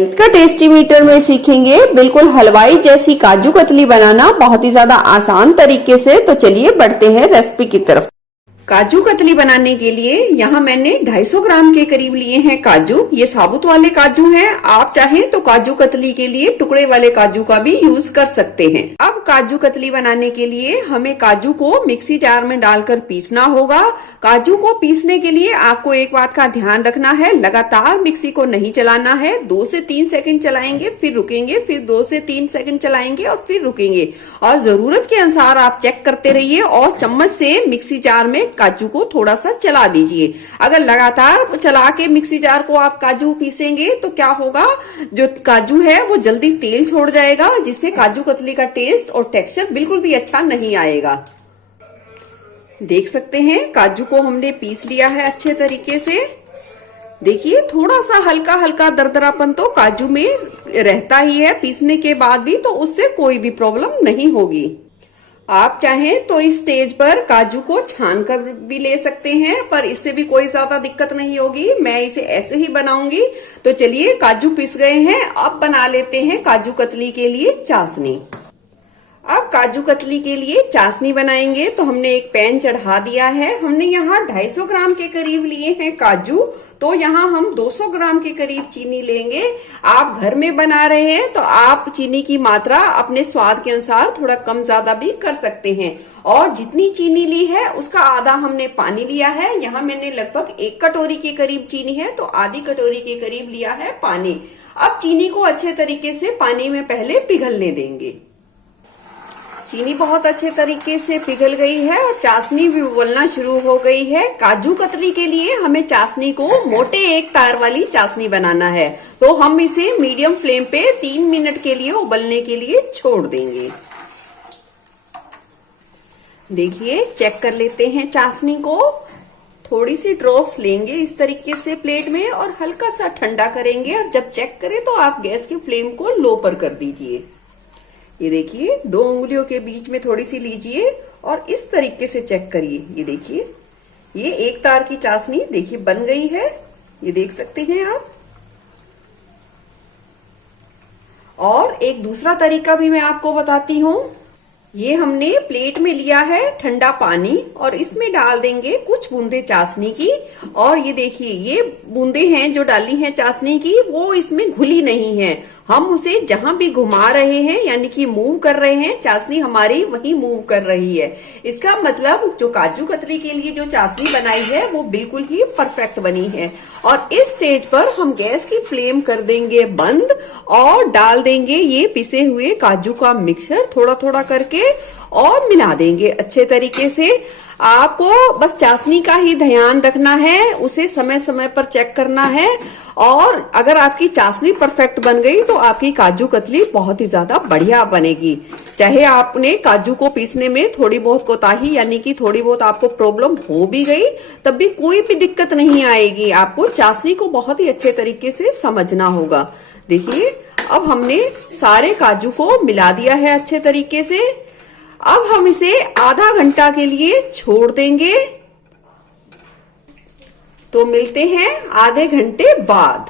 का tasty metre में सीखेंगे बिल्कुल हलवाई जैसी काजू कतली बनाना बहुत ही ज्यादा आसान तरीके से। तो चलिए बढ़ते हैं रेसिपी की तरफ। काजू कतली बनाने के लिए यहाँ मैंने 250 ग्राम के करीब लिए हैं काजू। ये साबुत वाले काजू हैं। आप चाहें तो काजू कतली के लिए टुकड़े वाले काजू का भी यूज कर सकते हैं। अब काजू कतली बनाने के लिए हमें काजू को मिक्सी जार में डालकर पीसना होगा। काजू को पीसने के लिए आपको एक बात का ध्यान रखना है, लगातार मिक्सी को नहीं चलाना है। 2 से 3 सेकंड चलाएंगे, फिर रुकेंगे, फिर 2 से 3 सेकंड चलाएंगे और फिर रुकेंगे। और जरूरत के अनुसार आप चेक करते रहिए और चम्मच से मिक्सी जार में काजू को थोड़ा सा चला दीजिए। अगर लगातार चला के मिक्सी जार को आप काजू पीसेंगे तो क्या होगा, जो काजू है वो जल्दी तेल छोड़ जाएगा, जिससे काजू कतली का टेस्ट और टेक्सचर बिल्कुल भी अच्छा नहीं आएगा। देख सकते हैं काजू को हमने पीस लिया है अच्छे तरीके से। देखिए थोड़ा सा हल्का हल्का दरदरापन तो काजू में रहता ही है पीसने के बाद भी, तो उससे कोई भी प्रॉब्लम नहीं होगी। आप चाहें तो इस स्टेज पर काजू को छान कर भी ले सकते हैं, पर इससे भी कोई ज्यादा दिक्कत नहीं होगी। मैं इसे ऐसे ही बनाऊंगी। तो चलिए काजू पिस गए हैं, अब बना लेते हैं काजू कतली के लिए चाशनी। अब काजू कतली के लिए चाशनी बनाएंगे तो हमने एक पैन चढ़ा दिया है। हमने यहाँ 250 ग्राम के करीब लिए हैं काजू, तो यहाँ हम 200 ग्राम के करीब चीनी लेंगे। आप घर में बना रहे हैं तो आप चीनी की मात्रा अपने स्वाद के अनुसार थोड़ा कम ज्यादा भी कर सकते हैं। और जितनी चीनी ली है उसका आधा हमने पानी लिया है। यहाँ मैंने लगभग 1 कटोरी के करीब चीनी है तो आधी कटोरी के करीब लिया है पानी। अब चीनी को अच्छे तरीके से पानी में पहले पिघलने देंगे। चीनी बहुत अच्छे तरीके से पिघल गई है और चाशनी भी उबलना शुरू हो गई है। काजू कतली के लिए हमें चाशनी को मोटे एक तार वाली चाशनी बनाना है, तो हम इसे मीडियम फ्लेम पे 3 मिनट के लिए उबलने के लिए छोड़ देंगे। देखिए चेक कर लेते हैं चाशनी को। थोड़ी सी ड्रॉप्स लेंगे इस तरीके से प्लेट में और हल्का सा ठंडा करेंगे। और जब चेक करें तो आप गैस की फ्लेम को लो पर कर दीजिए। ये देखिए 2 उंगलियों के बीच में थोड़ी सी लीजिए और इस तरीके से चेक करिए। ये देखिए ये एक तार की चाशनी देखिए बन गई है, ये देख सकते हैं आप। और एक दूसरा तरीका भी मैं आपको बताती हूँ। ये हमने प्लेट में लिया है ठंडा पानी और इसमें डाल देंगे कुछ बूंदे चाशनी की। और ये देखिए ये बूंदे हैं जो डाली हैं चाशनी की, वो इसमें घुली नहीं है। हम उसे जहां भी घुमा रहे हैं यानी कि मूव कर रहे हैं, चाशनी हमारी वहीं मूव कर रही है। इसका मतलब जो काजू कतली के लिए जो चाशनी बनाई है वो बिल्कुल ही परफेक्ट बनी है। और इस स्टेज पर हम गैस की फ्लेम कर देंगे बंद और डाल देंगे ये पिसे हुए काजू का मिक्सचर थोड़ा थोड़ा करके और मिला देंगे अच्छे तरीके से। आपको बस चाशनी का ही ध्यान रखना है, उसे समय समय पर चेक करना है। और अगर आपकी चाशनी परफेक्ट बन गई तो आपकी काजू कतली बहुत ही ज्यादा बढ़िया बनेगी। चाहे आपने काजू को पीसने में थोड़ी बहुत कोताही यानी कि थोड़ी बहुत आपको प्रॉब्लम हो भी गई, तब भी कोई भी दिक्कत नहीं आएगी। आपको चाशनी को बहुत ही अच्छे तरीके से समझना होगा। देखिए अब हमने सारे काजू को मिला दिया है अच्छे तरीके से। अब हम इसे आधा घंटा के लिए छोड़ देंगे। तो मिलते हैं आधे घंटे बाद।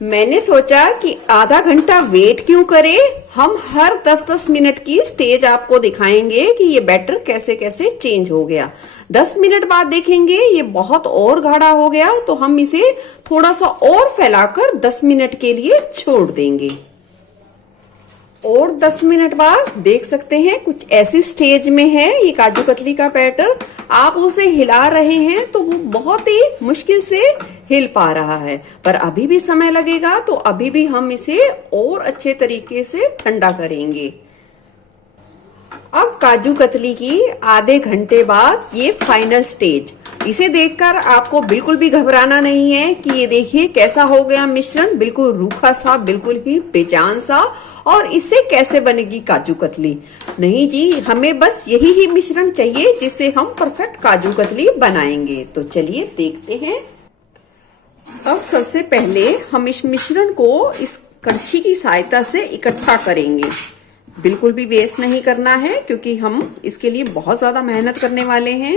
मैंने सोचा कि आधा घंटा वेट क्यों करें, हम हर 10-10 मिनट की स्टेज आपको दिखाएंगे कि ये बैटर कैसे कैसे चेंज हो गया। 10 मिनट बाद देखेंगे ये बहुत और गाढ़ा हो गया, तो हम इसे थोड़ा सा और फैलाकर 10 मिनट के लिए छोड़ देंगे। और 10 मिनट बाद देख सकते हैं कुछ ऐसी स्टेज में है ये काजू कतली का बैटर। आप उसे हिला रहे हैं तो वो बहुत ही मुश्किल से हिल पा रहा है, पर अभी भी समय लगेगा, तो अभी भी हम इसे और अच्छे तरीके से ठंडा करेंगे। अब काजू कतली की आधे घंटे बाद ये फाइनल स्टेज। इसे देखकर आपको बिल्कुल भी घबराना नहीं है कि ये देखिए कैसा हो गया मिश्रण, बिल्कुल रूखा सा, बिल्कुल ही बेजान सा। और इससे कैसे बनेगी काजू कतली? नहीं जी, हमें बस यही ही मिश्रण चाहिए जिससे हम परफेक्ट काजू कतली बनाएंगे। तो चलिए देखते हैं। अब सबसे पहले हम इस मिश्रण को इस कड़छी की सहायता से इकट्ठा करेंगे। बिल्कुल भी वेस्ट नहीं करना है क्योंकि हम इसके लिए बहुत ज्यादा मेहनत करने वाले हैं।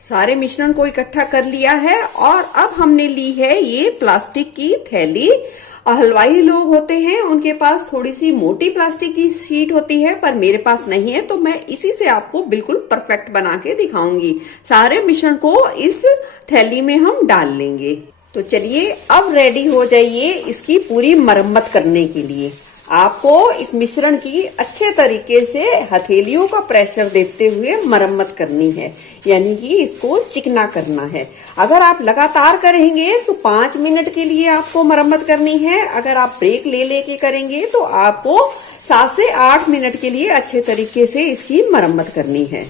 सारे मिश्रण को इकट्ठा कर लिया है और अब हमने ली है ये प्लास्टिक की थैली। हलवाई लोग होते हैं उनके पास थोड़ी सी मोटी प्लास्टिक की शीट होती है, पर मेरे पास नहीं है, तो मैं इसी से आपको बिल्कुल परफेक्ट बना के दिखाऊंगी। सारे मिश्रण को इस थैली में हम डाल लेंगे। तो चलिए अब रेडी हो जाइए इसकी पूरी मरम्मत करने के लिए। आपको इस मिश्रण की अच्छे तरीके से हथेलियों का प्रेशर देते हुए मरम्मत करनी है, यानी कि इसको चिकना करना है। अगर आप लगातार करेंगे तो 5 मिनट के लिए आपको मरम्मत करनी है। अगर आप ब्रेक ले लेके करेंगे तो आपको 7 से 8 मिनट के लिए अच्छे तरीके से इसकी मरम्मत करनी है।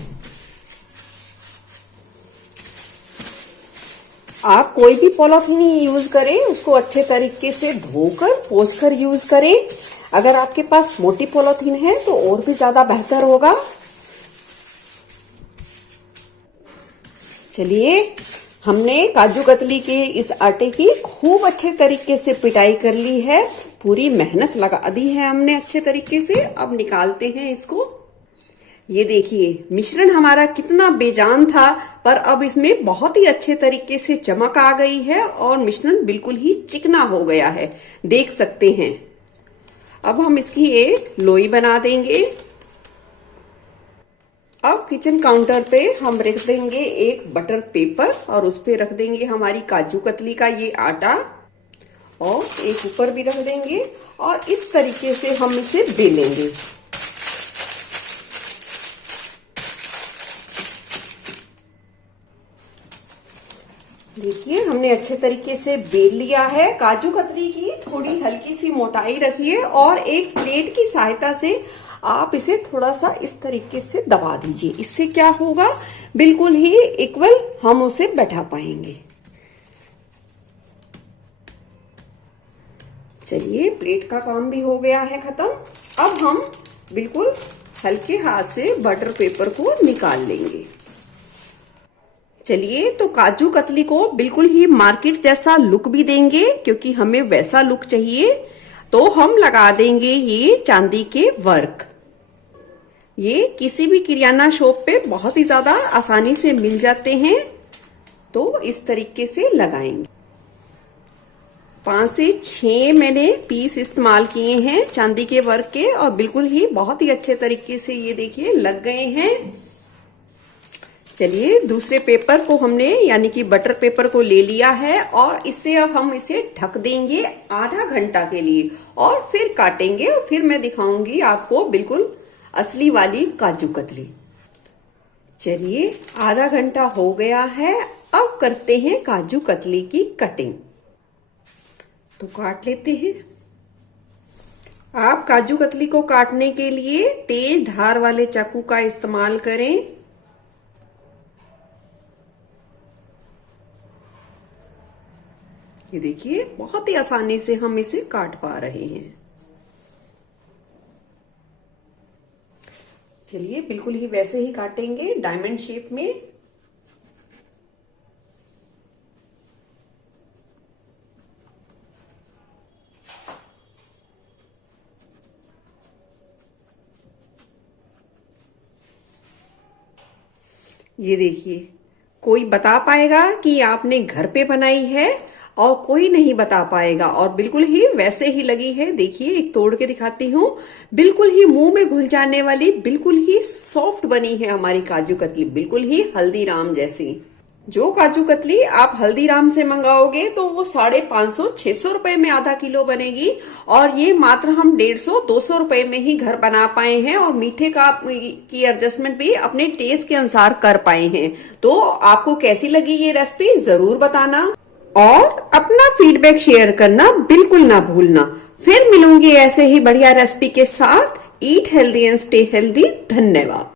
आप कोई भी पॉलीथीन यूज करें, उसको अच्छे तरीके से धोकर पोंछकर यूज करें। अगर आपके पास मोटी पॉलीथीन है तो और भी ज्यादा बेहतर होगा। चलिए, हमने काजू कतली के इस आटे की खूब अच्छे तरीके से पिटाई कर ली है। पूरी मेहनत लगा दी है हमने अच्छे तरीके से। अब निकालते हैं इसको। ये देखिए मिश्रण हमारा कितना बेजान था, पर अब इसमें बहुत ही अच्छे तरीके से चमक आ गई है और मिश्रण बिल्कुल ही चिकना हो गया है, देख सकते हैं। अब हम इसकी एक लोई बना देंगे। अब किचन काउंटर पे हम रख देंगे एक बटर पेपर और उस पे रख देंगे हमारी काजू कतली का ये आटा, और एक ऊपर भी रख देंगे और इस तरीके से हम इसे बेलेंगे। देखिए हमने अच्छे तरीके से बेल लिया है। काजू कतली की थोड़ी हल्की सी मोटाई रखिए और एक प्लेट की सहायता से आप इसे थोड़ा सा इस तरीके से दबा दीजिए। इससे क्या होगा, बिल्कुल ही इक्वल हम उसे बैठा पाएंगे। चलिए, प्लेट का काम भी हो गया है खत्म। अब हम बिल्कुल हल्के हाथ से बटर पेपर को निकाल लेंगे। चलिए, तो काजू कतली को बिल्कुल ही मार्केट जैसा लुक भी देंगे, क्योंकि हमें वैसा लुक चाहिए। तो हम लगा देंगे ये चांदी के वर्क। ये किसी भी किराना शॉप पे बहुत ही ज्यादा आसानी से मिल जाते हैं, तो इस तरीके से लगाएंगे। 5 से 6 मैंने पीस इस्तेमाल किए हैं चांदी के वर्क के, और बिल्कुल ही बहुत ही अच्छे तरीके से ये देखिए लग गए हैं। चलिए, दूसरे पेपर को हमने यानी कि बटर पेपर को ले लिया है और इससे अब हम इसे ढक देंगे आधा घंटा के लिए, और फिर काटेंगे और फिर मैं दिखाऊंगी आपको बिल्कुल असली वाली काजू कतली। चलिए, आधा घंटा हो गया है। अब करते हैं काजू कतली की कटिंग। तो काट लेते हैं। आप काजू कतली को काटने के लिए तेज धार वाले चाकू का इस्तेमाल करें। ये देखिए बहुत ही आसानी से हम इसे काट पा रहे हैं। चलिए, बिल्कुल ही वैसे ही काटेंगे डायमंड शेप में। ये देखिए, कोई बता पाएगा कि आपने घर पे बनाई है और कोई नहीं बता पाएगा, और बिल्कुल ही वैसे ही लगी है। देखिए, एक तोड़ के दिखाती हूँ। बिल्कुल ही मुंह में घुल जाने वाली, बिल्कुल ही सॉफ्ट बनी है हमारी काजू कतली, बिल्कुल ही हल्दीराम जैसी। जो काजू कतली आप हल्दीराम से मंगाओगे तो वो 550-600 रुपए में आधा किलो बनेगी, और ये मात्र हम 150-200 रुपए में ही घर बना पाए हैं, और मीठे का की एडजस्टमेंट भी अपने टेस्ट के अनुसार कर पाए हैं। तो आपको कैसी लगी ये रेसिपी जरूर बताना, और अपना फीडबैक शेयर करना बिल्कुल ना भूलना। फिर मिलूंगी ऐसे ही बढ़िया रेसिपी के साथ। Eat healthy and stay healthy. धन्यवाद।